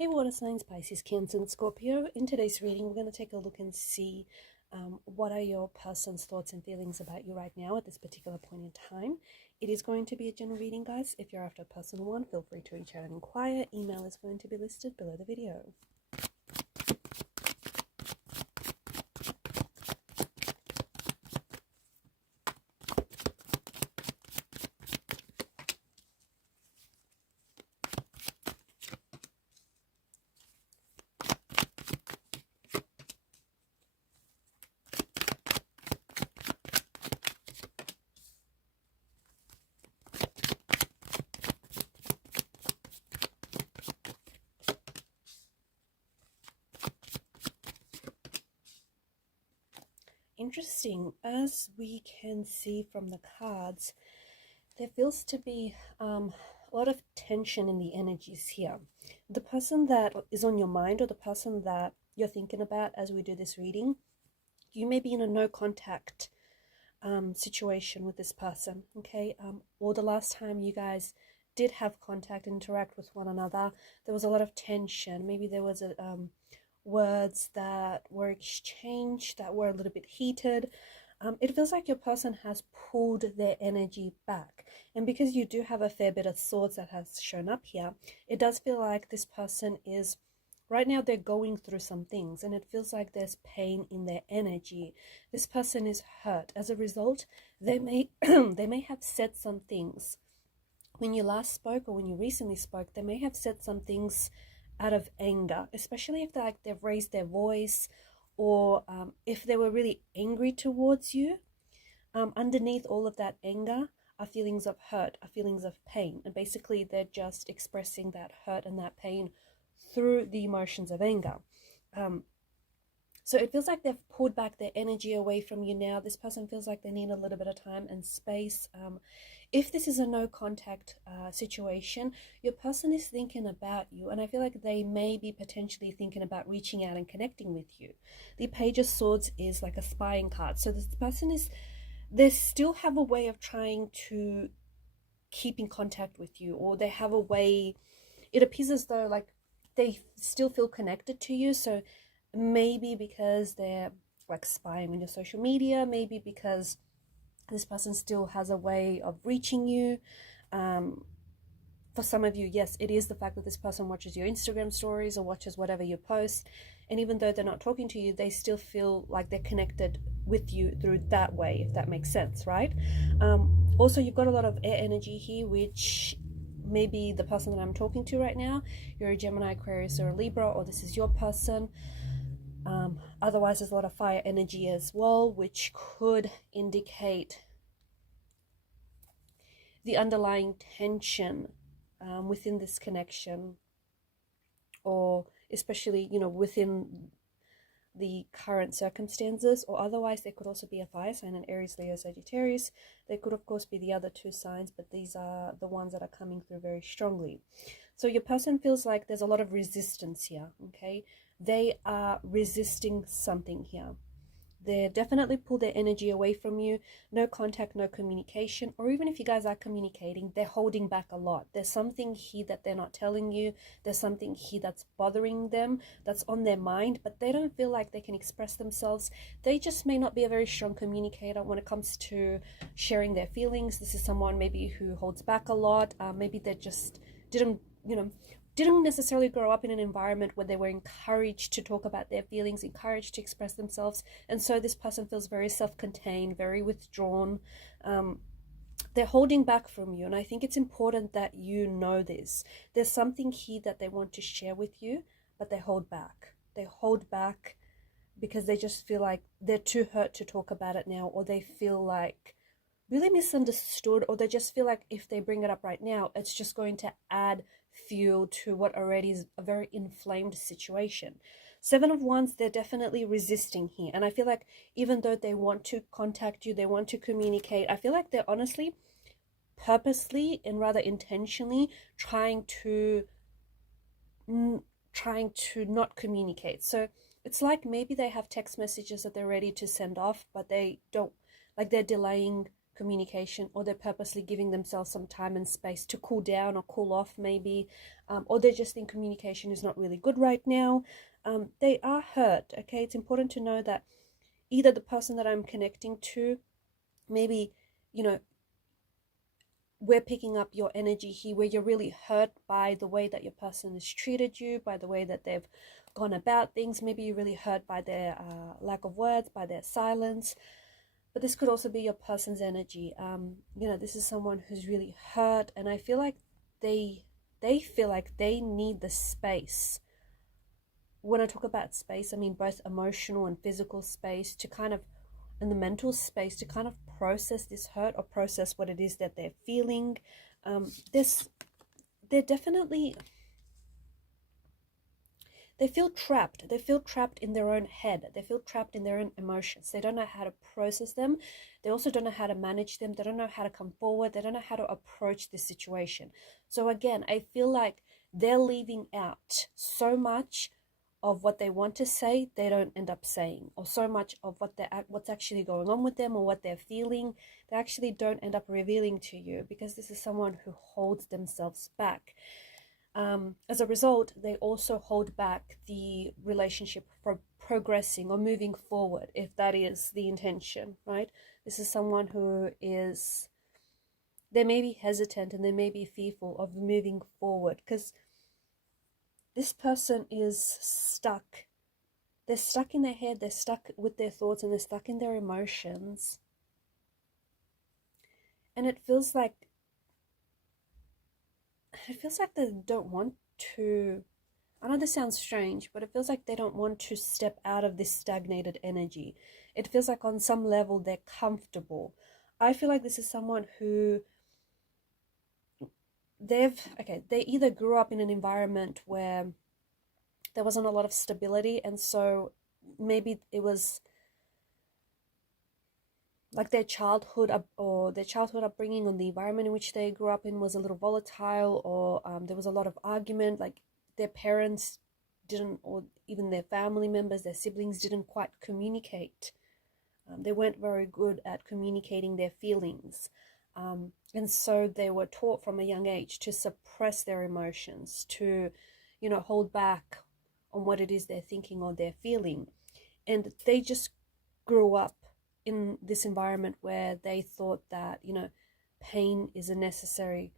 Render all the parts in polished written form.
Hey water signs, Pisces, Cancer and Scorpio. In today's reading, we're going to take a look and see what are your person's thoughts and feelings about you right now at this particular point in time. It is going to be a general reading, guys. If you're after a personal one, feel free to reach out and inquire. Email is going to be listed below the video. Interesting. As we can see from the cards, there feels to be a lot of tension in the energies here. The person that is on your mind, or the person that you're thinking about as we do this reading, you may be in a no contact situation with this person, okay? Or the last time you guys did have contact, interact with one another, there was a lot of tension. Maybe there was words that were exchanged that were a little bit heated. It feels like your person has pulled their energy back. And because you do have a fair bit of swords that has shown up here, it does feel like this person is, right now they're going through some things, and it feels like there's pain in their energy. This person is hurt. As a result, they may they may have said some things. When you last spoke, or when you recently spoke, they may have said some things out of anger, especially if they've raised their voice, or if they were really angry towards you. Underneath all of that anger are feelings of hurt, are feelings of pain, and basically they're just expressing that hurt and that pain through the emotions of anger. So it feels like they've pulled back their energy away from you now. This person feels like they need a little bit of time and space. If this is a no contact situation, your person is thinking about you, and I feel like they may be potentially thinking about reaching out and connecting with you. The Page of Swords is like a spying card. So this person is, they still have a way of trying to keep in contact with you, or they have a way, it appears as though like they still feel connected to you. So maybe because they're like spying on your social media, maybe because this person still has a way of reaching you. For some of you, yes, it is the fact that this person watches your Instagram stories or watches whatever you post, and even though they're not talking to you, they still feel like they're connected with you through that way, if that makes sense, right? Also, you've got a lot of air energy here, which maybe the person that I'm talking to right now, you're a Gemini, Aquarius, or a Libra, or this is your person. Otherwise, there's a lot of fire energy as well, which could indicate the underlying tension within this connection, or especially, you know, within the current circumstances. Or otherwise, there could also be a fire sign, an Aries, Leo, Sagittarius. There could, of course, be the other two signs, but these are the ones that are coming through very strongly. So your person feels like there's a lot of resistance here, okay? They are resisting something here. They definitely pull their energy away from you. No contact, no communication. Or even if you guys are communicating, they're holding back a lot. There's something here that they're not telling you. There's something here that's bothering them, that's on their mind, but they don't feel like they can express themselves. They just may not be a very strong communicator when it comes to sharing their feelings. This is someone maybe who holds back a lot. Maybe they just didn't necessarily grow up in an environment where they were encouraged to talk about their feelings, encouraged to express themselves. And so this person feels very self-contained, very withdrawn. They're holding back from you. And I think it's important that you know this. There's something here that they want to share with you, but they hold back. They hold back because they just feel like they're too hurt to talk about it now, or they feel like really misunderstood, or they just feel like if they bring it up right now, it's just going to add fuel to what already is a very inflamed situation. Seven of Wands, they're definitely resisting here. And I feel like even though they want to contact you, they want to communicate, I feel like they're honestly, purposely, and rather intentionally trying to not communicate. So it's like maybe they have text messages that they're ready to send off, but they don't, like they're delaying communication, or they're purposely giving themselves some time and space to cool down or cool off maybe, or they just think communication is not really good right now. They are hurt, okay? It's important to know that either the person that I'm connecting to, maybe, you know, we're picking up your energy here where you're really hurt by the way that your person has treated you, by the way that they've gone about things. Maybe you're really hurt by their lack of words, by their silence. But this could also be your person's energy. You know, this is someone who's really hurt, and I feel like they feel like they need the space. When I talk about space, I mean both emotional and physical space, to kind of, and the mental space, to kind of process this hurt or process what it is that they're feeling. They're definitely, they feel trapped. They feel trapped in their own head. They feel trapped in their own emotions. They don't know how to process them. They also don't know how to manage them. They don't know how to come forward. They don't know how to approach this situation. So again, I feel like they're leaving out so much of what they want to say, they don't end up saying, or so much of what's actually going on with them or what they're feeling, they actually don't end up revealing to you, because this is someone who holds themselves back. As a result, they also hold back the relationship from progressing or moving forward, if that is the intention, right? This is someone who is, they may be hesitant and they may be fearful of moving forward, because this person is stuck. They're stuck in their head, they're stuck with their thoughts, and they're stuck in their emotions. And it feels like they don't want to, I know this sounds strange, but it feels like they don't want to step out of this stagnated energy. It feels like on some level they're comfortable. I feel like this is someone who they either grew up in an environment where there wasn't a lot of stability, and so maybe it was like their childhood upbringing, or the environment in which they grew up in was a little volatile, or there was a lot of argument, like their parents didn't, or even their family members, their siblings didn't quite communicate. They weren't very good at communicating their feelings. And so they were taught from a young age to suppress their emotions, to, you know, hold back on what it is they're thinking or they're feeling. And they just grew up in this environment where they thought that, you know, pain is a necessary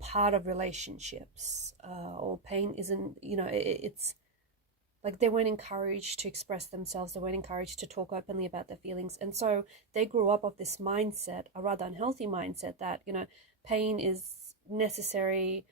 part of relationships, or pain isn't, you know, it's like they weren't encouraged to express themselves. They weren't encouraged to talk openly about their feelings. And so they grew up of this mindset, a rather unhealthy mindset, that, you know, pain is necessary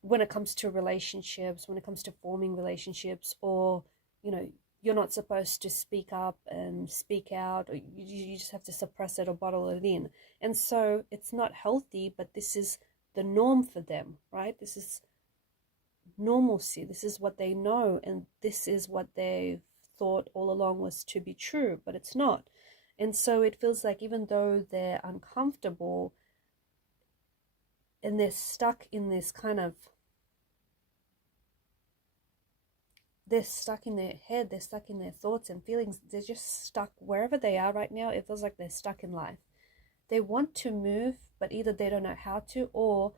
when it comes to relationships, when it comes to forming relationships, or, you know, you're not supposed to speak up and speak out, or you just have to suppress it or bottle it in. And so it's not healthy, but this is the norm for them, right? This is normalcy. This is what they know, and this is what they thought all along was to be true, but it's not. And so it feels like even though they're uncomfortable and they're stuck in this kind of, they're stuck in their head, they're stuck in their thoughts and feelings, they're just stuck wherever they are right now. It feels like they're stuck in life. They want to move, but either they don't know how to, or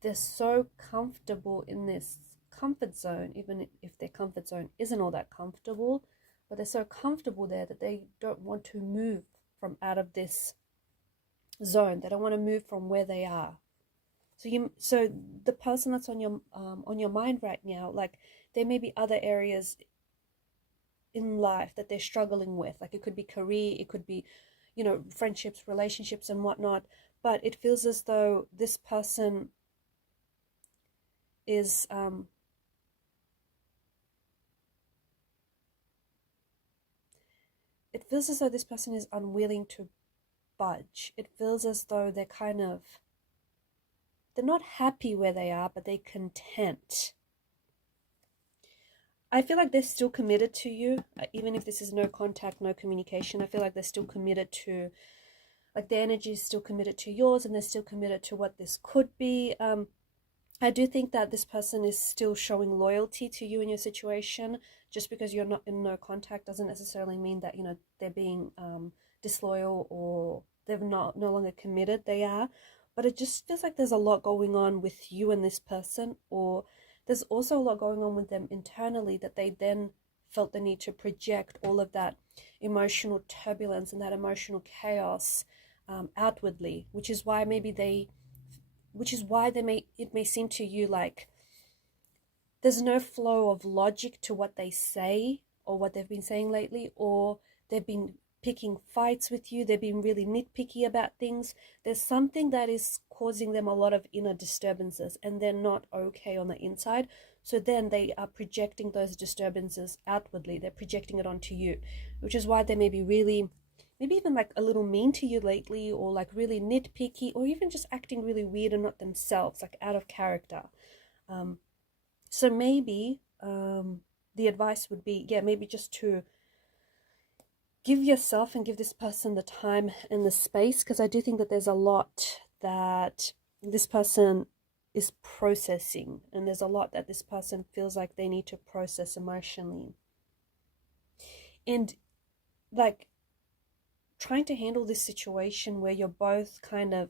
they're so comfortable in this comfort zone, even if their comfort zone isn't all that comfortable, but they're so comfortable there that they don't want to move from out of this zone. They don't want to move from where they are. So the person that's on your mind right now, like there may be other areas in life that they're struggling with. Like it could be career, it could be, you know, friendships, relationships and whatnot. But it feels as though this person is it feels as though this person is unwilling to budge. It feels as though they're not happy where they are, but they're content. I feel like they're still committed to you, even if this is no contact, no communication. I feel like they're still committed to, like their energy is still committed to yours, and they're still committed to what this could be. I do think that this person is still showing loyalty to you in your situation, just because you're not in no contact doesn't necessarily mean that, you know, they're being disloyal or they're no longer committed. They are, but it just feels like there's a lot going on with you and this person, or there's also a lot going on with them internally that they then felt the need to project all of that emotional turbulence and that emotional chaos outwardly, which is why it may seem to you like there's no flow of logic to what they say or what they've been saying lately, or they've been picking fights with you, they've been really nitpicky about things. There's something that is causing them a lot of inner disturbances and they're not okay on the inside. So then they are projecting those disturbances outwardly. They're projecting it onto you, which is why they may be really, maybe even like a little mean to you lately, or like really nitpicky, or even just acting really weird and not themselves, like out of character. So maybe the advice would be, yeah, maybe just to give yourself and give this person the time and the space, because I do think that there's a lot that this person is processing, and there's a lot that this person feels like they need to process emotionally. And like trying to handle this situation where you're both kind of,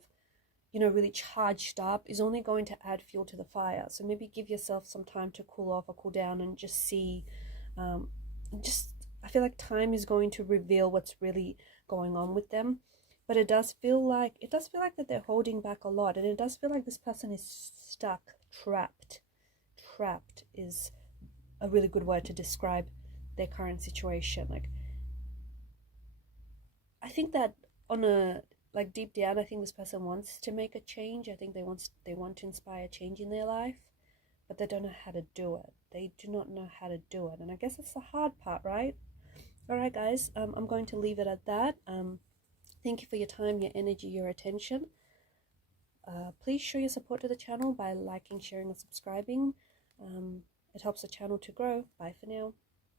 you know, really charged up is only going to add fuel to the fire. So maybe give yourself some time to cool off or cool down and just see, I feel like time is going to reveal what's really going on with them. But it does feel like that they're holding back a lot, and it does feel like this person is stuck, trapped. Trapped is a really good word to describe their current situation. Like, I think that on a, like, deep down, I think this person wants to make a change. I think they want to inspire change in their life, but they don't know how to do it. They do not know how to do it, and I guess that's the hard part, right? All right, guys, I'm going to leave it at that. Thank you for your time, your energy, your attention. Please show your support to the channel by liking, sharing, and subscribing. It helps the channel to grow. Bye for now.